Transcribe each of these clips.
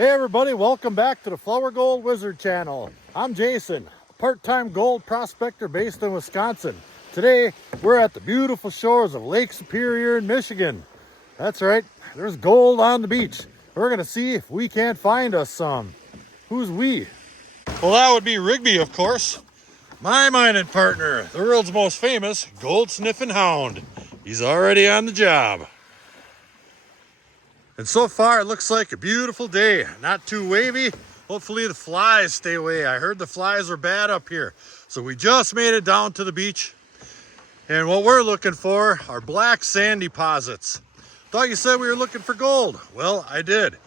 Hey everybody, welcome back to the Flourgoldwizards channel. I'm Jason, a part-time gold prospector based in Wisconsin. Today, we're at the beautiful shores of Lake Superior in Michigan. That's right, there's gold on the beach. We're gonna see if we can't find us some. Who's we? Well, that would be Rigby, of course. My mining partner, the world's most famous gold sniffing hound. He's already on the job. And so far, it looks like a beautiful day. Not too wavy. Hopefully the flies stay away. I heard the flies are bad up here. So we just made it down to the beach. And what we're looking for are black sand deposits. Thought you said we were looking for gold. Well, I did.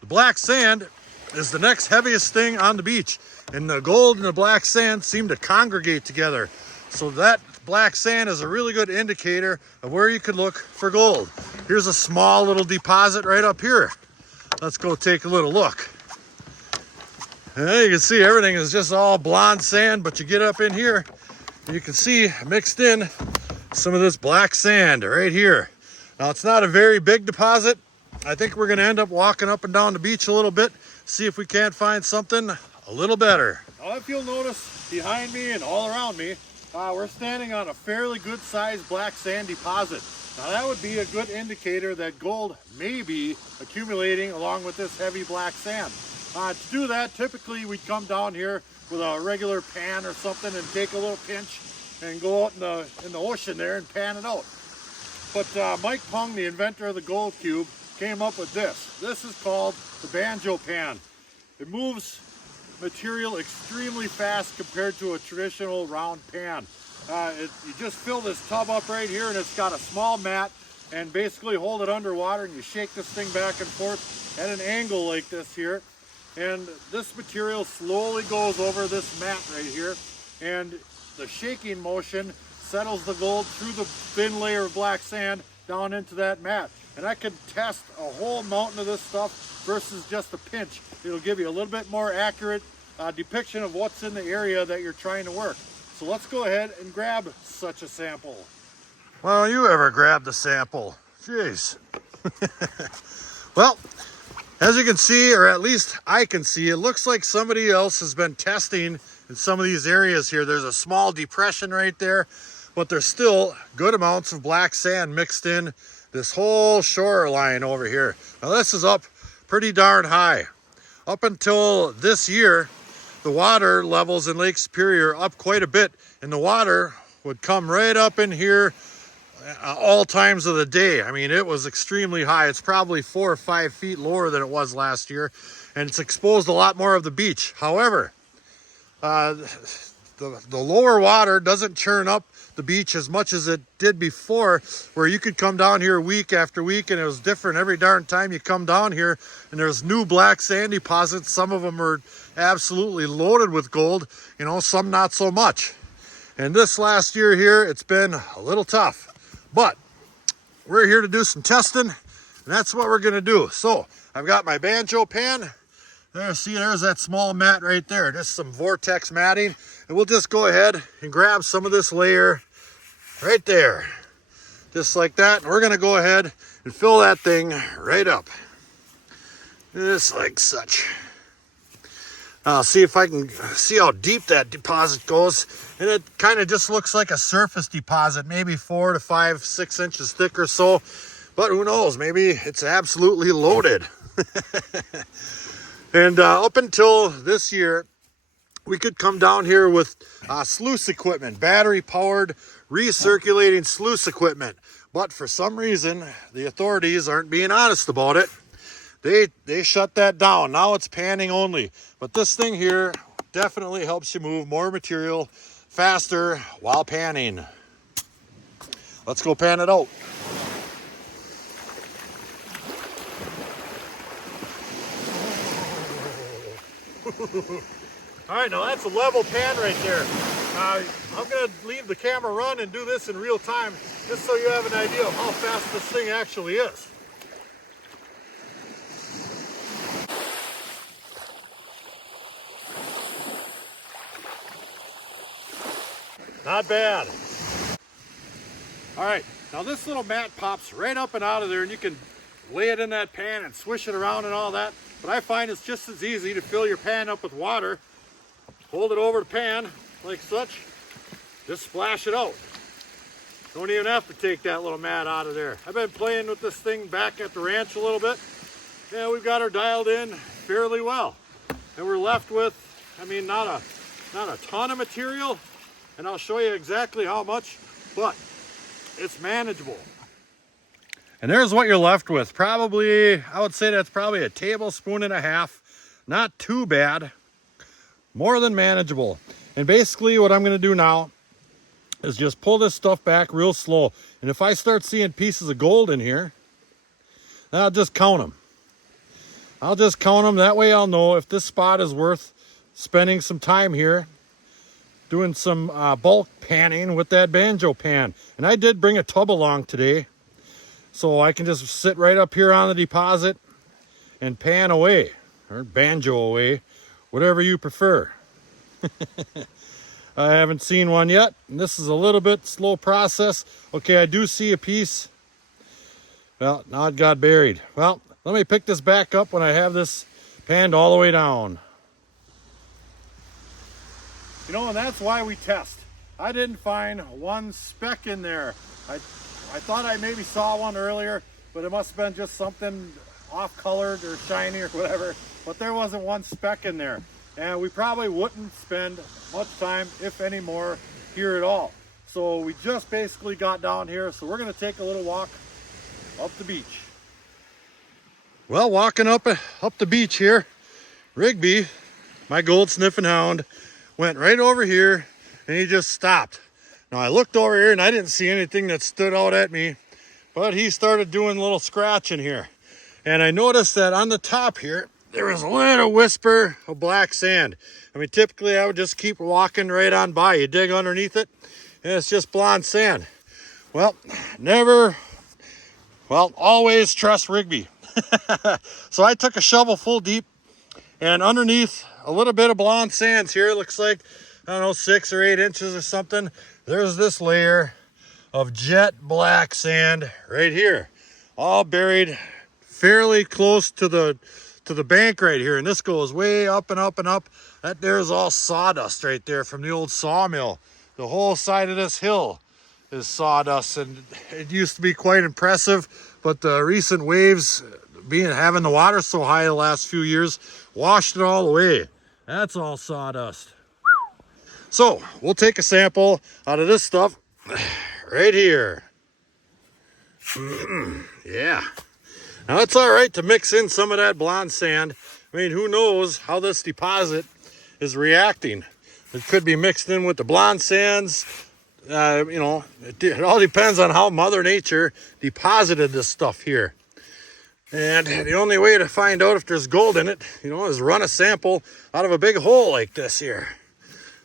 The black sand is the next heaviest thing on the beach. And the gold and the black sand seem to congregate together. So that black sand is a really good indicator of where you could look for gold. Here's a small little deposit right up here. Let's go take a little look. And you can see everything is just all blonde sand, but you get up in here and you can see mixed in some of this black sand right here. Now it's not a very big deposit. I think we're gonna end up walking up and down the beach a little bit, see if we can't find something a little better. Now if you'll notice behind me and all around me, we're standing on a fairly good sized black sand deposit. Now that would be a good indicator that gold may be accumulating along with this heavy black sand. To do that, typically we'd come down here with a regular pan or something and take a little pinch and go out in the ocean there and pan it out. But Mike Pung, the inventor of the gold cube, came up with this. This is called the Banjo pan. It moves material extremely fast compared to a traditional round pan. You just fill this tub up right here and it's got a small mat, and basically hold it underwater and you shake this thing back and forth at an angle like this here, and this material slowly goes over this mat right here, and the shaking motion settles the gold through the thin layer of black sand down into that mat. And I can test a whole mountain of this stuff versus just a pinch. It'll give you a little bit more accurate depiction of what's in the area that you're trying to work. So let's go ahead and grab such a sample. Well, you ever grabbed a sample? Jeez. Well, as you can see, or at least I can see, it looks like somebody else has been testing in some of these areas here. There's a small depression right there, but there's still good amounts of black sand mixed in this whole shoreline over here. Now this is up pretty darn high. Up until this year, the water levels in Lake Superior up quite a bit, and the water would come right up in here all times of the day. I mean, it was extremely high. It's probably 4 or 5 feet lower than it was last year, and it's exposed a lot more of the beach. However, the lower water doesn't churn up the beach as much as it did before, where you could come down here week after week and it was different every darn time you come down here, and there's new black sand deposits. Some of them are absolutely loaded with gold, you know, some not so much. And this last year here, it's been a little tough, but we're here to do some testing, and that's what we're gonna do. So I've got my Banjo pan. There, see, there's that small mat right there, just some vortex matting, and we'll just go ahead and grab some of this layer right there, just like that. And we're gonna go ahead and fill that thing right up, just like such. I'll see if I can see how deep that deposit goes, and it kind of just looks like a surface deposit, maybe 4 to 5, 6 inches thick or so, but who knows, maybe it's absolutely loaded. And up until this year, we could come down here with sluice equipment, battery-powered recirculating sluice equipment. But for some reason, the authorities aren't being honest about it. They shut that down. Now it's panning only. But this thing here definitely helps you move more material faster while panning. Let's go pan it out. All right, now that's a level pan right there. I'm gonna leave the camera run and do this in real time, just so you have an idea of how fast this thing actually is. Not bad. All right, now this little mat pops right up and out of there, and you can lay it in that pan and swish it around and all that. But I find it's just as easy to fill your pan up with water, hold it over the pan like such, just splash it out. Don't even have to take that little mat out of there. I've been playing with this thing back at the ranch a little bit. Yeah, we've got her dialed in fairly well. And we're left with, I mean, not a ton of material, and I'll show you exactly how much, but it's manageable. And there's what you're left with. Probably, I would say that's probably a tablespoon and a half. Not too bad. More than manageable. And basically what I'm going to do now is just pull this stuff back real slow. And if I start seeing pieces of gold in here, then I'll just count them. I'll just count them. That way I'll know if this spot is worth spending some time here doing some bulk panning with that Banjo pan. And I did bring a tub along today, so I can just sit right up here on the deposit and pan away, or Banjo away, whatever you prefer. I haven't seen one yet, and this is a little bit slow process. Okay, I do see a piece. Well, now it got buried. Well, let me pick this back up when I have this panned all the way down. You know, and that's why we test. I didn't find one speck in there. I thought I maybe saw one earlier, but it must have been just something off-colored or shiny or whatever. But there wasn't one speck in there. And we probably wouldn't spend much time, if any more, here at all. So we just basically got down here, so we're gonna take a little walk up the beach. Well, walking up the beach here, Rigby, my gold sniffing hound, went right over here and he just stopped. Now I looked over here and I didn't see anything that stood out at me, but he started doing a little scratching here. And I noticed that on the top here, there was a little whisper of black sand. I mean, typically I would just keep walking right on by. You dig underneath it, and it's just blonde sand. Well, always trust Rigby. So I took a shovel full deep, and underneath a little bit of blonde sands here, looks like, I don't know, 6 or 8 inches or something, there's this layer of jet black sand right here, all buried fairly close to the bank right here. And this goes way up and up and up. That there's all sawdust right there from the old sawmill. The whole side of this hill is sawdust, and it used to be quite impressive, but the recent waves having the water so high the last few years washed it all away. That's all sawdust. So we'll take a sample out of this stuff right here. Yeah. Now it's all right to mix in some of that blonde sand. I mean, who knows how this deposit is reacting. It could be mixed in with the blonde sands. You know, it all depends on how Mother Nature deposited this stuff here. And the only way to find out if there's gold in it, you know, is run a sample out of a big hole like this here.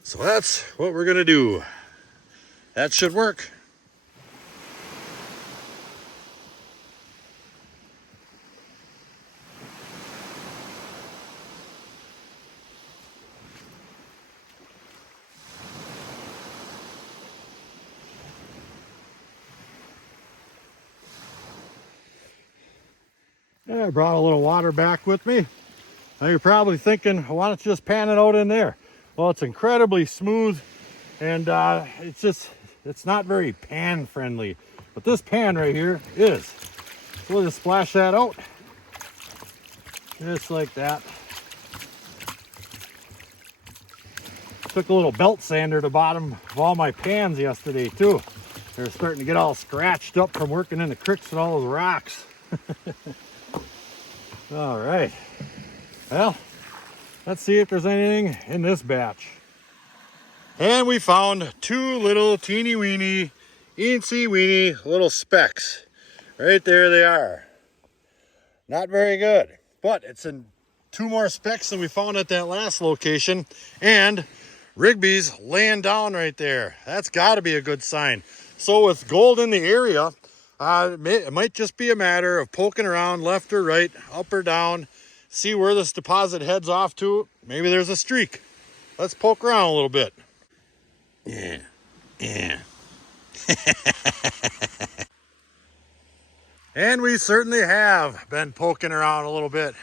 So that's what we're gonna do. That should work. I brought a little water back with me. Now you're probably thinking, why don't you just pan it out in there? Well, it's incredibly smooth, and it's not very pan friendly, but this pan right here is. So we'll just splash that out, just like that. Took a little belt sander to the bottom of all my pans yesterday too. They're starting to get all scratched up from working in the creeks and all those rocks. All right, well, let's see if there's anything in this batch. And we found 2 little teeny weeny, eensy weeny little specks. Right there they are. Not very good, but it's in 2 more specks than we found at that last location. And Rigby's laying down right there. That's got to be a good sign. So with gold in the area, it might just be a matter of poking around left or right, up or down, see where this deposit heads off to. Maybe there's a streak. Let's poke around a little bit. Yeah. And we certainly have been poking around a little bit.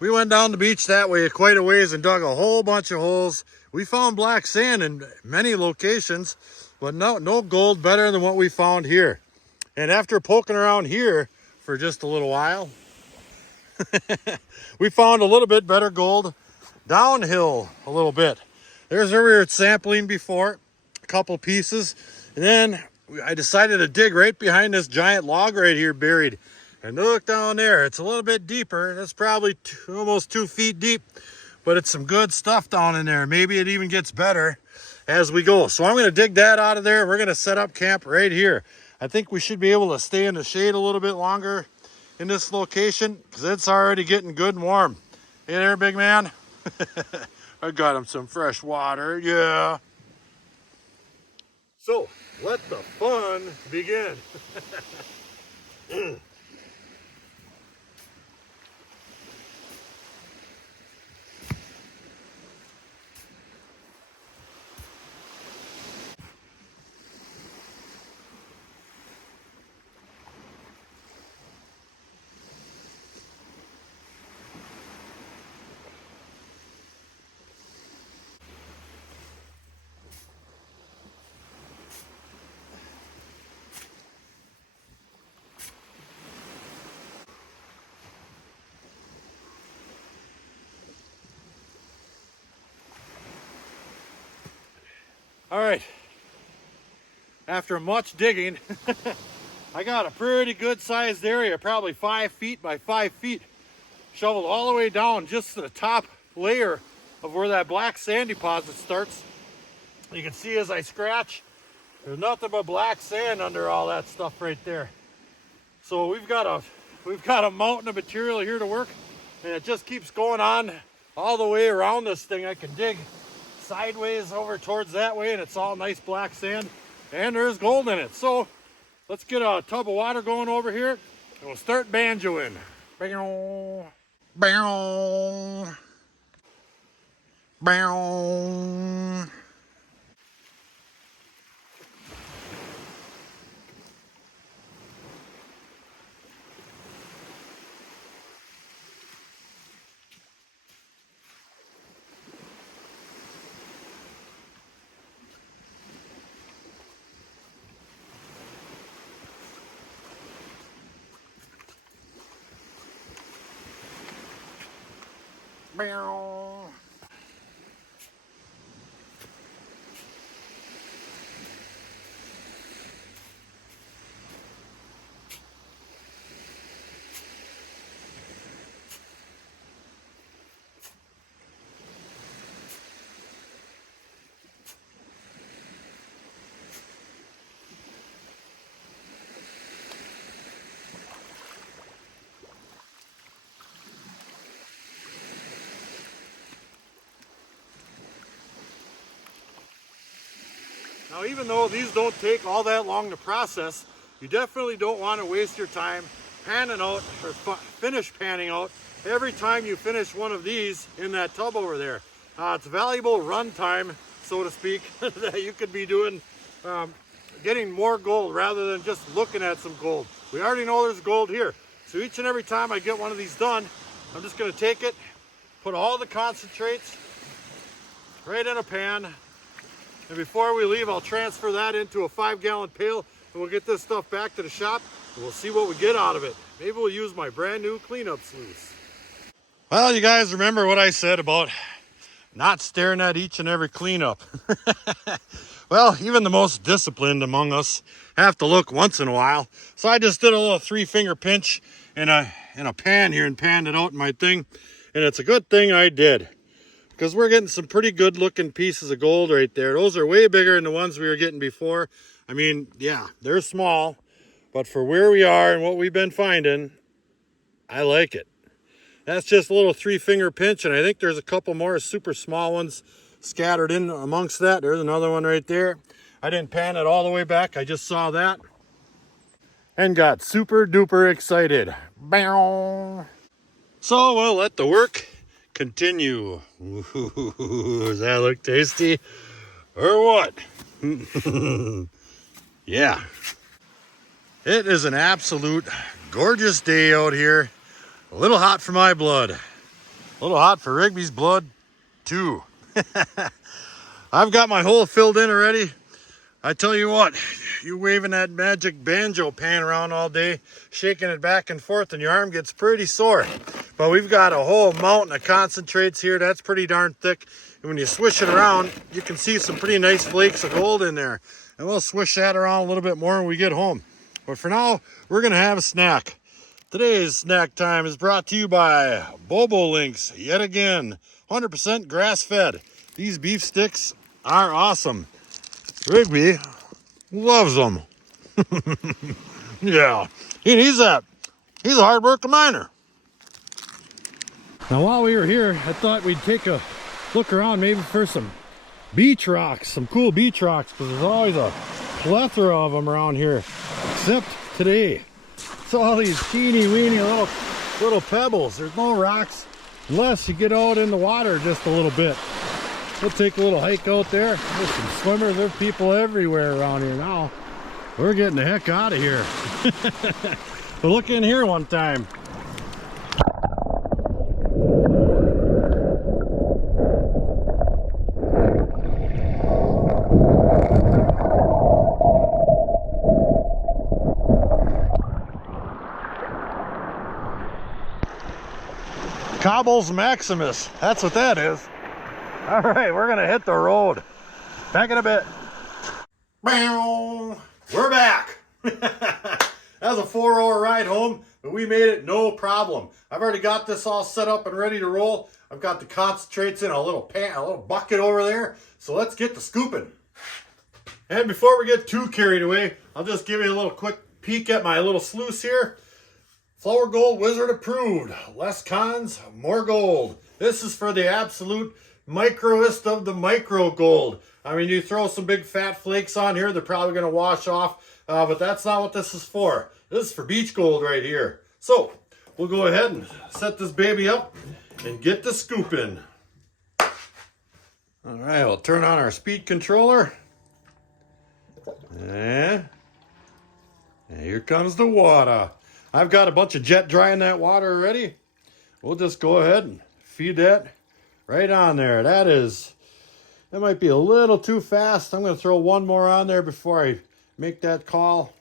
We went down the beach that way quite a ways and dug a whole bunch of holes. We found black sand in many locations, but no gold better than what we found here. And after poking around here for just a little while, we found a little bit better gold downhill a little bit. There's where we were sampling before, a couple pieces. And then I decided to dig right behind this giant log right here buried. And look down there, it's a little bit deeper. That's probably almost 2 feet deep, but it's some good stuff down in there. Maybe it even gets better as we go. So I'm gonna dig that out of there. We're gonna set up camp right here. I think we should be able to stay in the shade a little bit longer in this location because it's already getting good and warm. Hey there, big man. I got him some fresh water, yeah. So let the fun begin. All right, after much digging, I got a pretty good sized area, probably 5 feet by 5 feet, shoveled all the way down just to the top layer of where that black sand deposit starts. You can see as I scratch, there's nothing but black sand under all that stuff right there. So we've got a mountain of material here to work, and it just keeps going on all the way around this thing. I can dig sideways over towards that way, and it's all nice black sand, and there's gold in it. So let's get a tub of water going over here, and we'll start banjoing. Bow, bow, bow. Now, even though these don't take all that long to process, you definitely don't want to waste your time panning out or finish panning out every time you finish one of these in that tub over there. It's valuable run time, so to speak, that you could be doing, getting more gold rather than just looking at some gold. We already know there's gold here. So each and every time I get one of these done, I'm just going to take it, put all the concentrates right in a pan. And before we leave, I'll transfer that into a 5-gallon pail, and we'll get this stuff back to the shop, and we'll see what we get out of it. Maybe we'll use my brand new cleanup sluice. Well, you guys remember what I said about not staring at each and every cleanup. Well, even the most disciplined among us have to look once in a while. So I just did a little 3-finger pinch in a pan here and panned it out in my thing. And it's a good thing I did, because we're getting some pretty good looking pieces of gold right there. Those are way bigger than the ones we were getting before. I mean, yeah, they're small, but for where we are and what we've been finding, I like it. That's just a little 3-finger pinch, and I think there's a couple more super small ones scattered in amongst that. There's another one right there. I didn't pan it all the way back. I just saw that and got super duper excited. Bow. So we'll let the work continue. Ooh, does that look tasty or what? Yeah. It is an absolute gorgeous day out here. A little hot for my blood. A little hot for Rigby's blood, too. I've got my hole filled in already. I tell you what, you waving that magic banjo pan around all day, shaking it back and forth, and your arm gets pretty sore. But we've got a whole mountain of concentrates here. That's pretty darn thick. And when you swish it around, you can see some pretty nice flakes of gold in there. And we'll swish that around a little bit more when we get home. But for now, we're going to have a snack. Today's snack time is brought to you by Bobo Links, yet again. 100% grass-fed. These beef sticks are awesome. Rigby loves them. Yeah, he's a hard-working miner. Now, while we were here, I thought we'd take a look around maybe for some beach rocks, some cool beach rocks, because there's always a plethora of them around here, except today. It's all these teeny-weeny little pebbles. There's no rocks unless you get out in the water just a little bit. We'll take a little hike out there. There's some swimmers. There's people everywhere around here now. We're getting the heck out of here. But look in here one time. Cobbles Maximus. That's what that is. All right, we're gonna hit the road. Back in a bit. We're back. That was a 4-hour ride home, but we made it no problem. I've already got this all set up and ready to roll. I've got the concentrates in a little bucket over there. So let's get to scooping. And before we get too carried away, I'll just give you a little quick peek at my little sluice here. Flourgoldwizard approved. Less cons, more gold. This is for the absolute microest of the micro gold. I mean, you throw some big fat flakes on here, they're probably going to wash off, but that's not what this is for. This is for beach gold right here. So we'll go ahead and set this baby up and get the scooping. All right, we'll turn on our speed controller. And here comes the water. I've got a bunch of jet dry in that water already. We'll just go ahead and feed that right on there. That might be a little too fast. I'm going to throw one more on there before I make that call,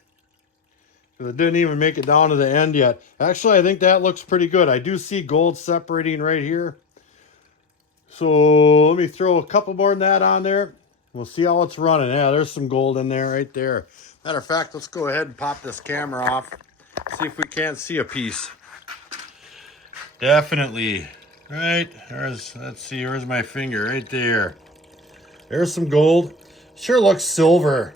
because it didn't even make it down to the end yet. Actually, I think that looks pretty good. I do see gold separating right here. So let me throw a couple more than that on there. We'll see how it's running. Yeah, there's some gold in there right there. Matter of fact, let's go ahead and pop this camera off. See if we can't see a piece. Definitely. Right, let's see, where's my finger? Right there. There's some gold. Sure looks silver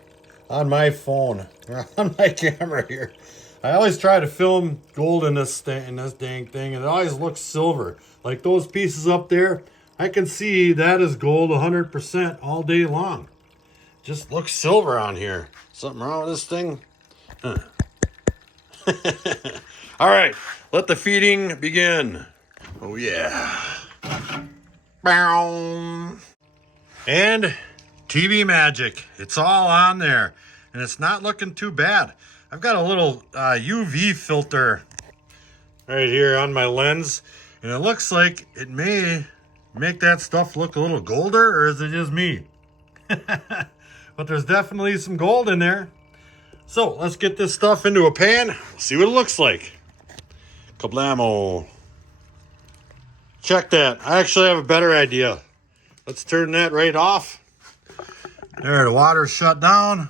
on my phone, or on my camera here. I always try to film gold in this dang thing, and it always looks silver. Like those pieces up there, I can see that is gold 100% all day long. Just looks silver on here. Something wrong with this thing? Huh. All right, let the feeding begin. Oh yeah. And TV magic. It's all on there. And it's not looking too bad. I've got a little UV filter right here on my lens. And it looks like it may make that stuff look a little golder, or is it just me? But there's definitely some gold in there. So let's get this stuff into a pan. See what it looks like. Kablamo. Check that. I actually have a better idea. Let's turn that right off. There, the water's shut down.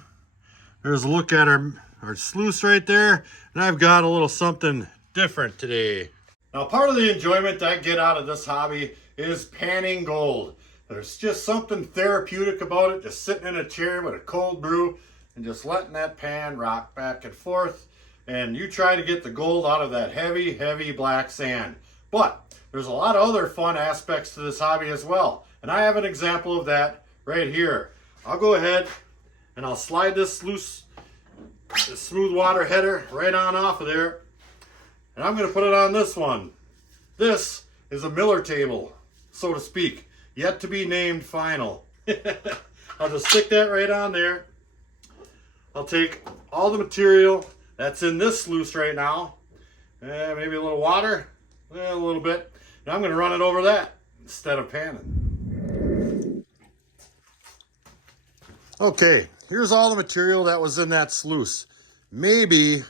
There's a look at our sluice right there. And I've got a little something different today. Now, part of the enjoyment I get out of this hobby is panning gold. There's just something therapeutic about it, just sitting in a chair with a cold brew and just letting that pan rock back and forth. And you try to get the gold out of that heavy, heavy black sand. But there's a lot of other fun aspects to this hobby as well. And I have an example of that right here. I'll go ahead and I'll slide this sluice, this smooth water header right on off of there. And I'm going to put it on this one. This is a Miller table, so to speak. Yet to be named final. I'll just stick that right on there. I'll take all the material that's in this sluice right now. Maybe a little water, a little bit. And I'm going to run it over that instead of panning. Okay, here's all the material that was in that sluice. Maybe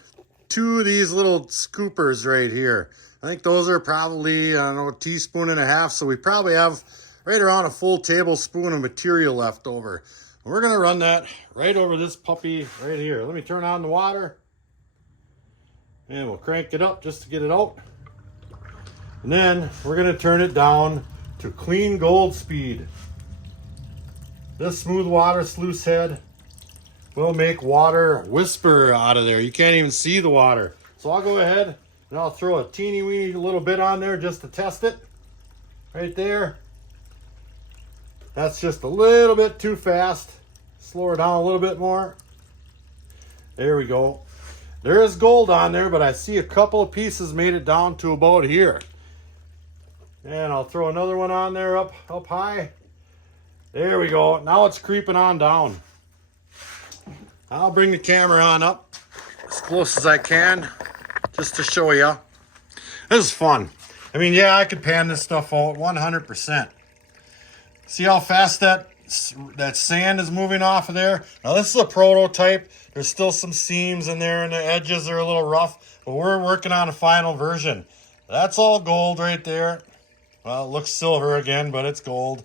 2 of these little scoopers right here. I think those are probably, I don't know, a teaspoon and a half. So we probably have right around a full tablespoon of material left over. And we're going to run that right over this puppy right here. Let me turn on the water. And we'll crank it up just to get it out. And then we're going to turn it down to clean gold speed. This smooth water sluice head will make water whisper out of there. You can't even see the water. So I'll go ahead and I'll throw a teeny weeny little bit on there just to test it. Right there. That's just a little bit too fast. Slow her down a little bit more. There we go. There is gold on there, but I see a couple of pieces made it down to about here. And I'll throw another one on there up high. There we go. Now it's creeping on down. I'll bring the camera on up as close as I can just to show you. This is fun. I mean, yeah, I could pan this stuff out 100%. See how fast that sand is moving off of there? Now this is a prototype. There's still some seams in there and the edges are a little rough, but we're working on a final version. That's all gold right there. Well, it looks silver again, but it's gold.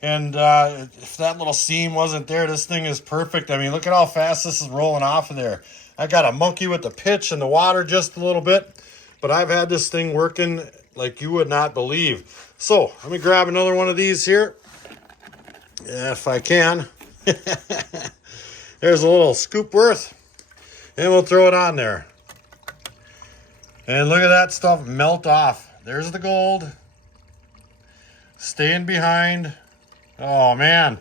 And if that little seam wasn't there, this thing is perfect. I mean, look at how fast this is rolling off of there. I got a monkey with the pitch and the water just a little bit, but I've had this thing working like you would not believe. So let me grab another one of these here, if I can. There's a little scoop worth, and we'll throw it on there. And look at that stuff melt off. There's the gold. Staying behind. Oh man,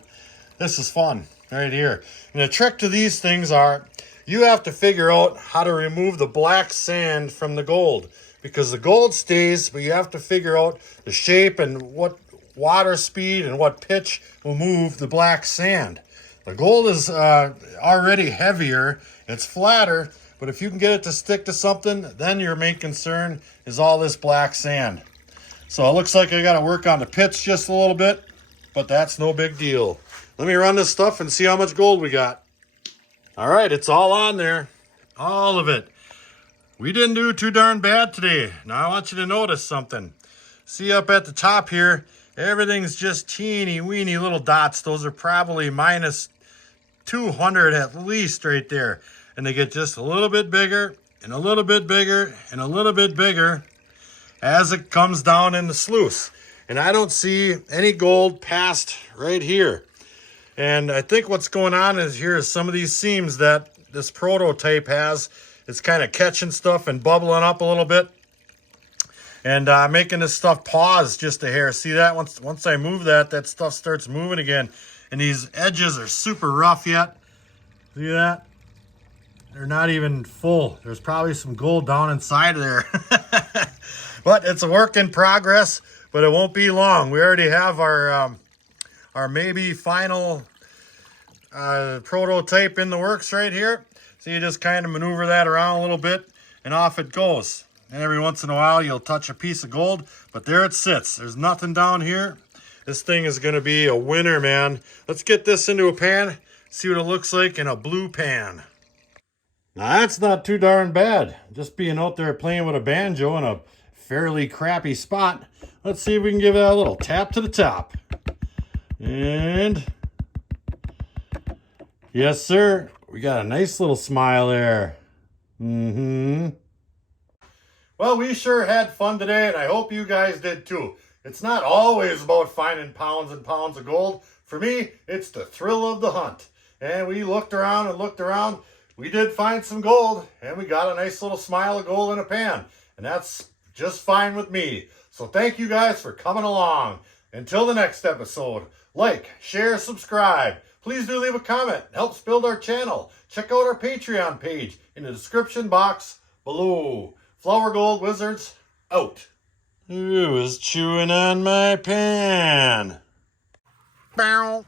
this is fun right here. And the trick to these things are, you have to figure out how to remove the black sand from the gold, because the gold stays, but you have to figure out the shape and what water speed and what pitch will move the black sand. The gold is already heavier, it's flatter, but if you can get it to stick to something, then your main concern is all this black sand. So it looks like I got to work on the pitch just a little bit, but that's no big deal. Let me run this stuff and see how much gold we got. All right, it's all on there. All of it. We didn't do too darn bad today. Now I want you to notice something. See up at the top here, everything's just teeny weeny little dots. Those are probably minus 200 at least right there. And they get just a little bit bigger and a little bit bigger and a little bit bigger as it comes down in the sluice. And I don't see any gold past right here. And I think what's going on is here is some of these seams that this prototype has. It's kind of catching stuff and bubbling up a little bit. And making this stuff pause just a hair. See that? Once I move that, that stuff starts moving again. And these edges are super rough yet. See that? They're not even full. There's probably some gold down inside of there. But it's a work in progress, but it won't be long. We already have our maybe final prototype in the works right here. So you just kind of maneuver that around a little bit and off it goes. And every once in a while you'll touch a piece of gold, but there it sits. There's nothing down here. This thing is going to be a winner, man. Let's get this into a pan, see what it looks like in a blue pan. Now that's not too darn bad. Just being out there playing with a banjo in a fairly crappy spot. Let's see if we can give that a little tap to the top. And yes, sir. We got a nice little smile there. Well, we sure had fun today, and I hope you guys did too. It's not always about finding pounds and pounds of gold. For me, it's the thrill of the hunt. And we looked around and looked around. We did find some gold, and we got a nice little smile of gold in a pan. And that's just fine with me. So thank you guys for coming along. Until the next episode, like, share, subscribe. Please do leave a comment. It helps build our channel. Check out our Patreon page in the description box below. Flourgoldwizards out. Who is chewing on my pan? Bow.